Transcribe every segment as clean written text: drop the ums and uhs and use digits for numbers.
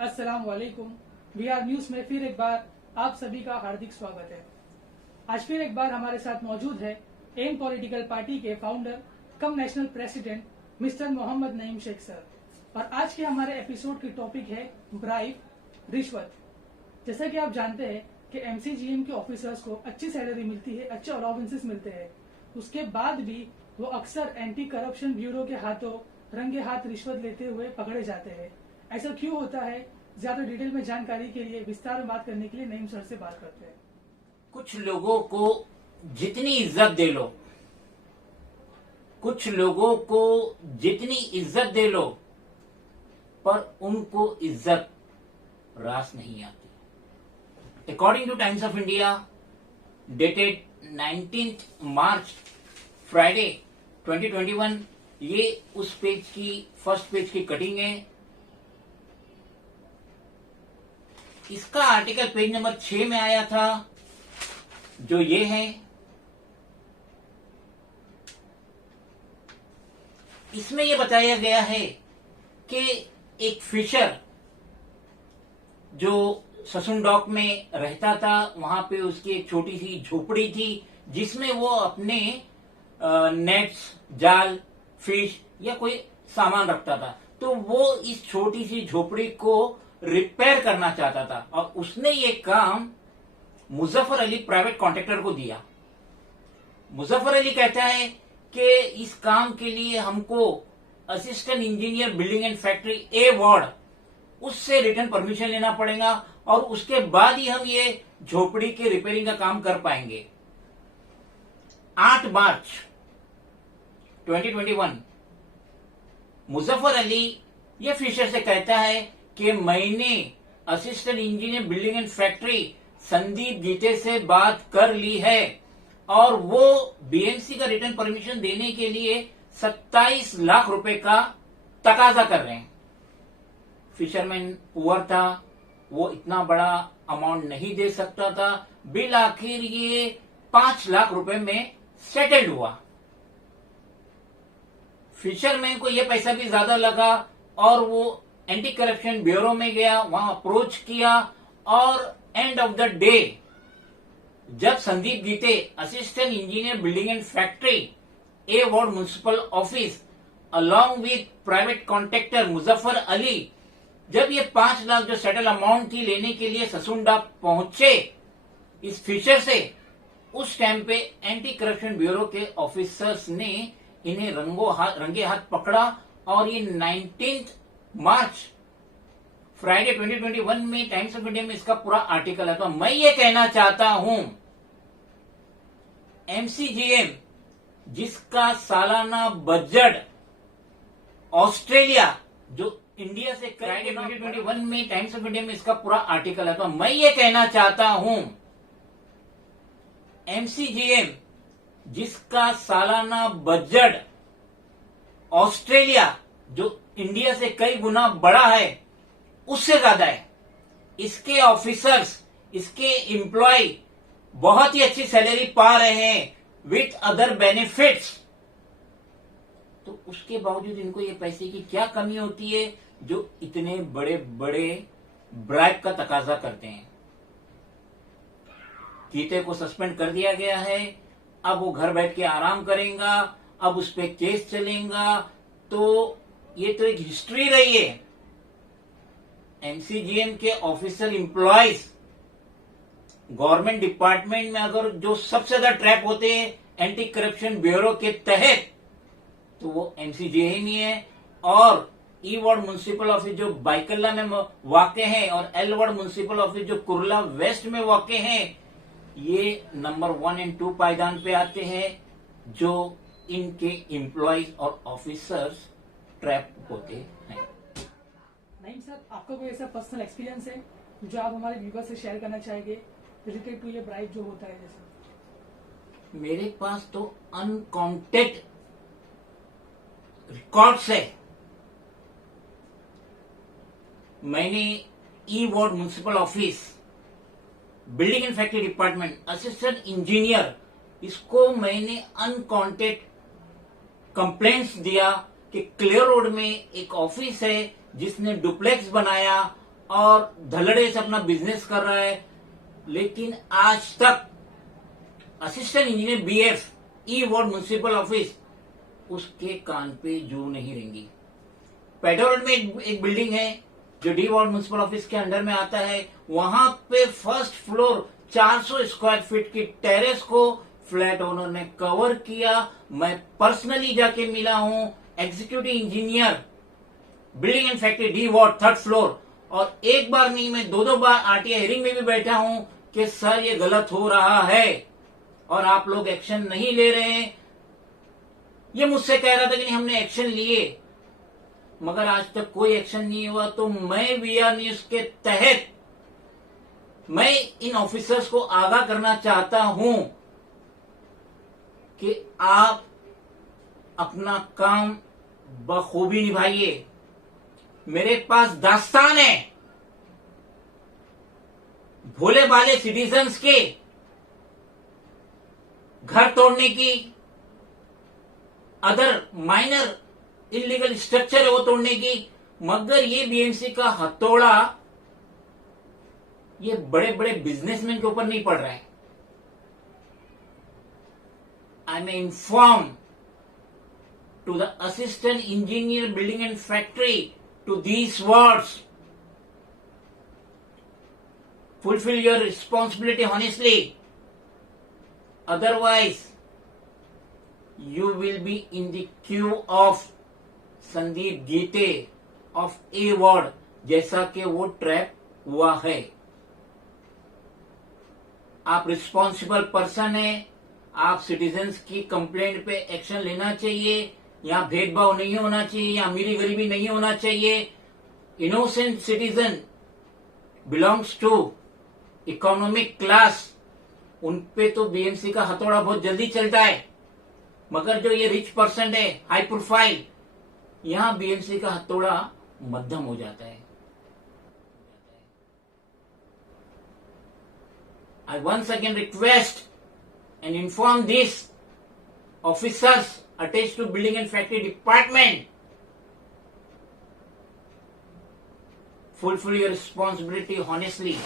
अस्सलाम वालेकुम। VR news में फिर एक बार आप सभी का हार्दिक स्वागत है। आज फिर एक बार हमारे साथ मौजूद है एम पॉलिटिकल पार्टी के founder cum national president mister Mohammad Naeem Sheikh sir. और आज के हमारे एपिसोड की टॉपिक है ब्राइब, रिश्वत। जैसा कि आप जानते हैं कि MCGM के ऑफिसर्स को अच्छी सैलरी मिलती है, अच्छे अलाउंसेस मिलते हैं, उसके बाद भी वो अक्सर एंटी करप्शन ब्यूरो के हाथों रंगे हाथ रिश्वत लेते हुए पकड़े जाते हैं। ऐसा क्यों होता है, ज्यादा डिटेल में जानकारी के लिए विस्तार में बात करने के लिए नईम सर से बात करते हैं। कुछ लोगों को जितनी इज्जत दे लो, कुछ लोगों को जितनी इज्जत दे लो, पर उनको इज्जत रास नहीं आती। According two times of India dated 19 March Friday 2021, ये उस पेज की फर्स्ट पेज की कटिंग है। इसका आर्टिकल पेज नंबर 6 में आया था, जो ये है। इसमें यह बताया गया है कि एक फिशर जो ससुंडॉक में रहता था, वहां पे उसकी एक छोटी सी झोपड़ी थी जिसमें वो अपने नेट्स, जाल, फिश या कोई सामान रखता था। तो वो इस छोटी सी झोपड़ी को रिपेयर करना चाहता था और उसने ये काम मुजफ्फर अली प्राइवेट कॉन्ट्रैक्टर को दिया। मुजफ्फर अली कहता है कि इस काम के लिए हमको assistant engineer building and factory A ward, उससे रिटर्न परमिशन लेना पड़ेगा और उसके बाद ही हम ये झोपड़ी के रिपेयरिंग का काम कर पाएंगे। 8 मार्च 2021 मुजफ्फर अली ये फिशर से कहता है कि मैंने assistant engineer building and factory Sandeep Gite से बात कर ली है और वो BMC का रिटर्न परमिशन देने के लिए 27 लाख रुपए का तकाजा कर रहे हैं। फिशरमैन पुअर था, वो इतना बड़ा अमाउंट नहीं दे सकता था। बिल आखिर ये 5 लाख रुपए में सेटल्ड हुआ। फिशरमैन को यह पैसा भी ज्यादा लगा और वो एंटी करप्शन ब्यूरो में गया, वहां अप्रोच किया और एंड ऑफ द डे जब Sandeep Gite assistant engineer building and factory A ward municipal office along with private contractor Muzaffar Ali, जब ये 5 लाख जो सेटल अमाउंट थी लेने के लिए ससुंडा पहुंचे इस फिशर से, उस टाइम पे एंटी करप्शन ब्यूरो के ऑफिसर्स ने इन्हें रंगे हाथ पकड़ा और ये 19 मार्च फ्राइडे 2021 में टाइम्स ऑफ इंडिया में इसका पूरा आर्टिकल है। तो मैं ये कहना चाहता हूं, MCGM जिसका सालाना बजट ऑस्ट्रेलिया जो इंडिया से फ्राइडे 2021 में टाइम्स ऑफ इंडिया में इसका पूरा आर्टिकल है। तो मैं ये कहना चाहता हूं, MCGM जिसका सालाना बजट ऑस्ट्रेलिया जो इंडिया से कई गुना बड़ा है, उससे ज्यादा है। इसके ऑफिसर्स, इसके एम्प्लॉय बहुत ही अच्छी सैलरी पा रहे हैं विथ अदर बेनिफिट्स। तो उसके बावजूद इनको ये पैसे की क्या कमी होती है जो इतने बड़े बड़े ब्राइब का तकाजा करते हैं। गीते को सस्पेंड कर दिया गया है, अब वो घर बैठ के आराम करेगा, अब उस पर केस चलेगा। तो ये तो एक हिस्ट्री रही है। MCGM के ऑफिसर एम्प्लॉयज गवर्नमेंट डिपार्टमेंट में अगर जो सबसे ज्यादा ट्रैप होते हैं एंटी करप्शन ब्यूरो के तहत, तो वो MCGM ही है। और ई वार्ड म्युनिसिपल ऑफिस जो बाइकल्ला में वाक़े हैं और L वार्ड म्युनिसिपल ऑफिस जो कुर्ला वेस्ट में वाक़े हैं, ये नंबर 1 और 2 पायदान पे आते हैं जो इनके एम्प्लॉयज और ऑफिसर्स ट्रैप होते हैं। नईम सर, आपका कोई ऐसा पर्सनल एक्सपीरियंस है जो आप हमारे व्यूअर्स से शेयर करना चाहेंगे रिलेटेड टू ये ब्राइब जो होता है? जैसे मेरे पास तो अनकाउंटेड रिकॉर्ड्स है। मैंने E ward municipal office, building and factory department, assistant engineer, इसको मैंने अनकाउंटेड कंप्लेंट्स दिया कि क्लियर रोड में एक ऑफिस है जिसने डुप्लेक्स बनाया और धलड़े से अपना बिजनेस कर रहा है, लेकिन आज तक असिस्टेंट इंजीनियर BF ई वार्ड म्युनिसिपल ऑफिस उसके कान पे जू नहीं रेंगी। पेडो रोड में एक बिल्डिंग है जो डी वार्ड म्युनिसिपल ऑफिस के अंडर में आता है। वहां पे फर्स्ट फ्लोर 400 स्क्वायर फीट की टेरेस को फ्लैट ओनर ने कवर किया। मैं पर्सनली जाके मिला हूं executive engineer building and factory D ward 3rd floor, और एक बार नहीं मैं 2 बार RTI हियरिंग में भी बैठा हूं कि सर ये गलत हो रहा है और आप लोग एक्शन नहीं ले रहे हैं। ये मुझसे कह रहा था कि नहीं हमने एक्शन लिए, मगर आज तक कोई एक्शन नहीं हुआ। तो मैं VR न्यूज के तहत मैं इन ऑफिसर्स को आगाह करना चाहता हूं कि आप अपना काम बखूबी निभाइए। मेरे पास दास्तान है भोले भाले सिटीजन्स के घर तोड़ने की, अदर माइनर इलीगल स्ट्रक्चर है वो तोड़ने की, मगर ये BMC का हथौड़ा ये बड़े बड़े बिजनेसमैन के ऊपर नहीं पड़ रहा है। I may inform to the assistant engineer building and factory to these words, fulfill your responsibility honestly, otherwise you will be in the queue of Sandeep Gite of A ward, जैसा कि वो ट्रैप हुआ है। आप रिस्पॉन्सिबल पर्सन है, आप citizens की complaint पे एक्शन लेना चाहिए। यहां भेदभाव नहीं होना चाहिए, यहां अमीरी गरीबी नहीं होना चाहिए। Innocent citizen belongs to economic class, उनपे तो BMC का हथौड़ा बहुत जल्दी चलता है, मगर जो ये रिच पर्सन है हाई प्रोफाइल, यहां BMC का हथौड़ा मध्यम हो जाता है। I once again request and inform these officers attached to building and factory department, fulfill your responsibility honestly,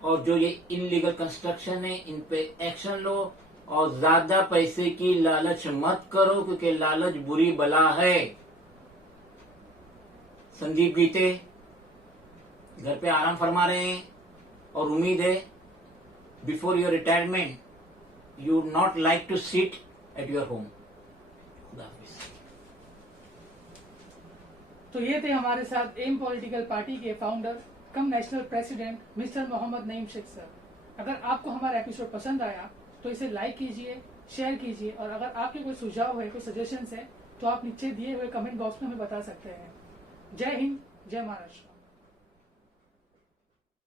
और जो ये इनलीगल कंस्ट्रक्शन है इन पे एक्शन लो, और ज्यादा पैसे की लालच मत करो क्योंकि लालच बुरी बला है। संदीप गीते घर पे आराम फरमा रहे हैं और उम्मीद है before your retirement you would not like to sit at your home. खुदा हाफिज। तो ये थे हमारे साथ एम पॉलिटिकल पार्टी के founder cum national president mister Mohammad Naeem Sheikh sir. अगर आपको हमारा एपिसोड पसंद आया तो इसे लाइक कीजिए, शेयर कीजिए, और अगर आपके कोई सुझाव है, कोई सजेशंस है, तो आप नीचे दिए हुए कमेंट बॉक्स में हमें बता सकते हैं। जय हिंद, जय महाराष्ट्र।